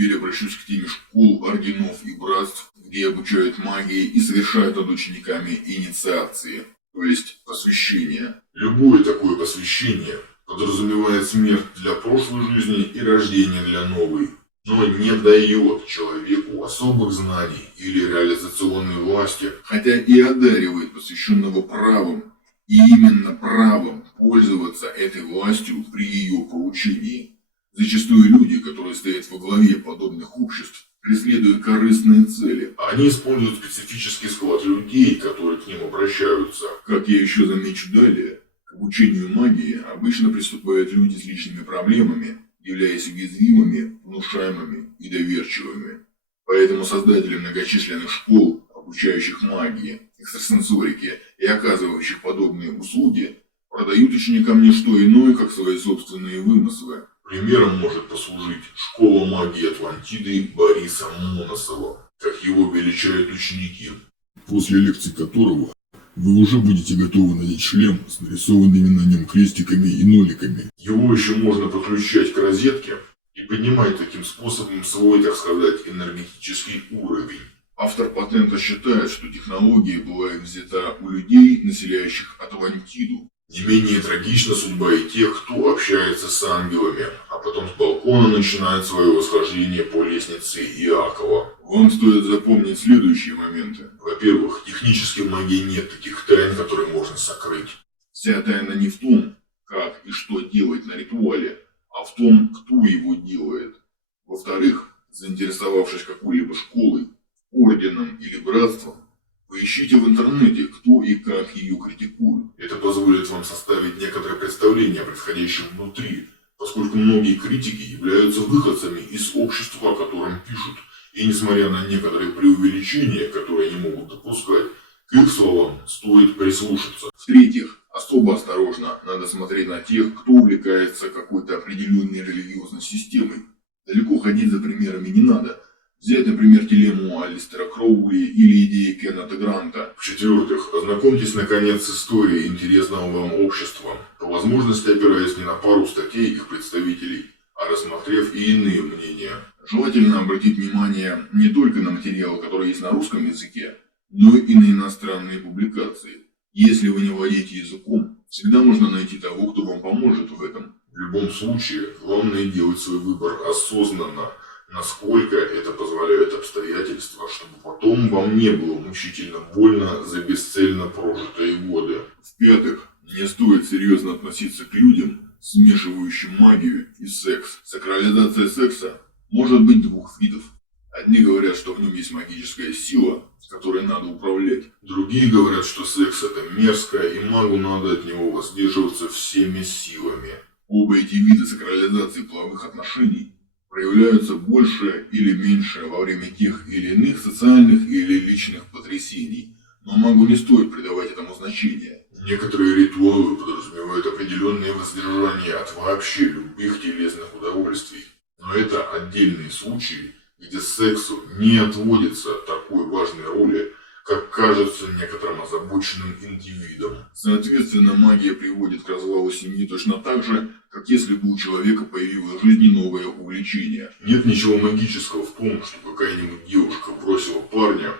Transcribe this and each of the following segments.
теперь обращусь к теме школ, орденов и братств, где обучают магии и совершают над учениками инициации, то есть посвящение. Любое такое посвящение подразумевает смерть для прошлой жизни и рождение для новой, но не дает человеку особых знаний или реализационной власти, хотя и одаривает посвященного правом, и именно правом пользоваться этой властью при ее получении. Зачастую люди, которые стоят во главе подобных обществ, преследуя корыстные цели. Они используют специфический склад людей, которые к ним обращаются. Как я еще замечу далее, к обучению магии обычно приступают люди с личными проблемами, являясь уязвимыми, внушаемыми и доверчивыми. Поэтому создатели многочисленных школ, обучающих магии, экстрасенсорике и оказывающих подобные услуги, продают ученикам не что иное, как свои собственные вымыслы. Примером может послужить школа магии Атлантиды Бориса Моносова, как его величают ученики, после лекции которого вы уже будете готовы надеть шлем с нарисованными на нем крестиками и ноликами. Его еще можно подключать к розетке и поднимать таким способом свой, так сказать, энергетический уровень. Автор патента считает, что технология была взята у людей, населяющих Атлантиду. Не менее трагична судьба и тех, кто общается с ангелами, а потом с балкона начинает свое восхождение по лестнице Иакова. Вам стоит запомнить следующие моменты. Во-первых, технически в магии нет таких тайн, которые можно сокрыть. Вся тайна не в том, как и что делать на ритуале, а в том, кто его делает. Во-вторых, заинтересовавшись какой-либо школой, орденом или братством, поищите в интернете, кто и как ее критикует. Это позволит вам составить некоторое представление о происходящем внутри, поскольку многие критики являются выходцами из общества, о котором пишут, и несмотря на некоторые преувеличения, которые они могут допускать, к их словам стоит прислушаться. В-третьих, особо осторожно надо смотреть на тех, кто увлекается какой-то определенной религиозной системой. Далеко ходить за примерами не надо. Взять, например, дилемму Алистера Кроули или идеи Кеннета Гранта. В-четвертых, ознакомьтесь наконец с историей интересного вам общества, по возможности опираясь не на пару статей их представителей, а рассмотрев и иные мнения. Желательно обратить внимание не только на материалы, которые есть на русском языке, но и на иностранные публикации. Если вы не владеете языком, всегда можно найти того, кто вам поможет в этом. В любом случае, главное делать свой выбор осознанно, насколько это позволяет обстоятельства, чтобы потом вам не было мучительно больно за бесцельно прожитые годы. В-пятых, не стоит серьезно относиться к людям, смешивающим магию и секс. Сакрализация секса может быть двух видов. Одни говорят, что в нем есть магическая сила, которой надо управлять. Другие говорят, что секс это мерзко, и магу надо от него воздерживаться всеми силами. Оба эти вида сакрализации половых отношений проявляются больше или меньше во время тех или иных социальных или личных потрясений, но магу не стоит придавать этому значения. Некоторые ритуалы подразумевают определенное воздержание от вообще любых телесных удовольствий, но это отдельные случаи, где сексу не отводится такой важной роли, как кажется некоторым озабоченным индивидам. Соответственно, магия приводит к развалу семьи точно так же, как если бы у человека появилось в жизни новое увлечение. Нет ничего магического в том, что какая-нибудь девушка бросила парня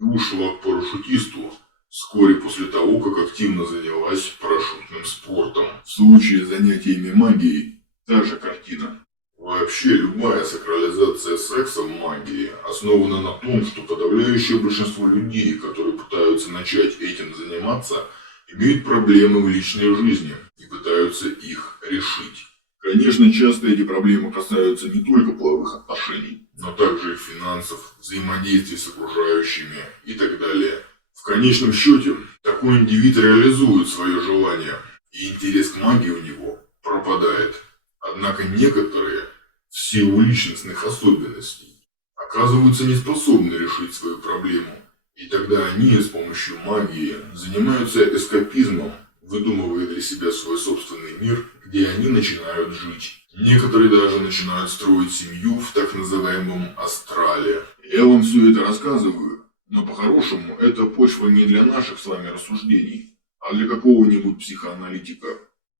и ушла к парашютисту вскоре после того, как активно занялась парашютным спортом. В случае с занятиями магией та же картина. Вообще любая сакрализация секса в магии основана на том, что подавляющее большинство людей, которые пытаются начать этим заниматься, имеют проблемы в личной жизни и пытаются их решить. Конечно, часто эти проблемы касаются не только половых отношений, но также и финансов, взаимодействия с окружающими и так далее. В конечном счете, такой индивид реализует свое желание, и интерес к магии у него пропадает. Однако некоторые, в силу личностных особенностей, оказываются неспособны решить свою проблему. И тогда они с помощью магии занимаются эскапизмом, выдумывая для себя свой собственный мир, где они начинают жить. Некоторые даже начинают строить семью в так называемом астрале. Я вам все это рассказываю, но по-хорошему это почва не для наших с вами рассуждений, а для какого-нибудь психоаналитика.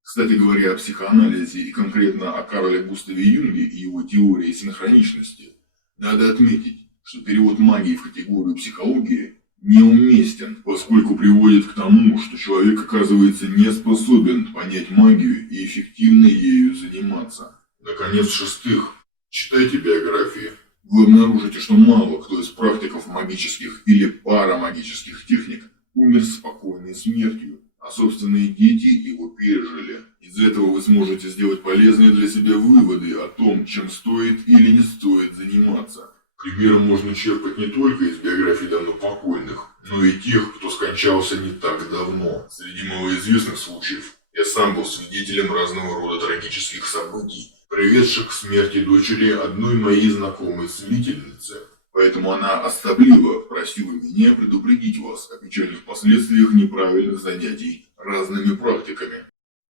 Кстати говоря о психоанализе и конкретно о Карле Густаве Юнге и его теории синхроничности, Надо отметить, что перевод магии в категорию психологии неуместен, поскольку приводит к тому, что человек оказывается не способен понять магию и эффективно ею заниматься. Наконец, в-шестых, читайте биографии. Вы обнаружите, что мало кто из практиков магических или парамагических техник умер спокойной смертью, а собственные дети его пережили. Из этого вы сможете сделать полезные для себя выводы о том, чем стоит или не стоит заниматься. Примером можно черпать не только из биографий давно покойных, но и тех, кто скончался не так давно. Среди малоизвестных случаев я сам был свидетелем разного рода трагических событий, приведших к смерти дочери одной моей знакомой целительницы. Поэтому она особливо просила меня предупредить вас о печальных последствиях неправильных занятий разными практиками.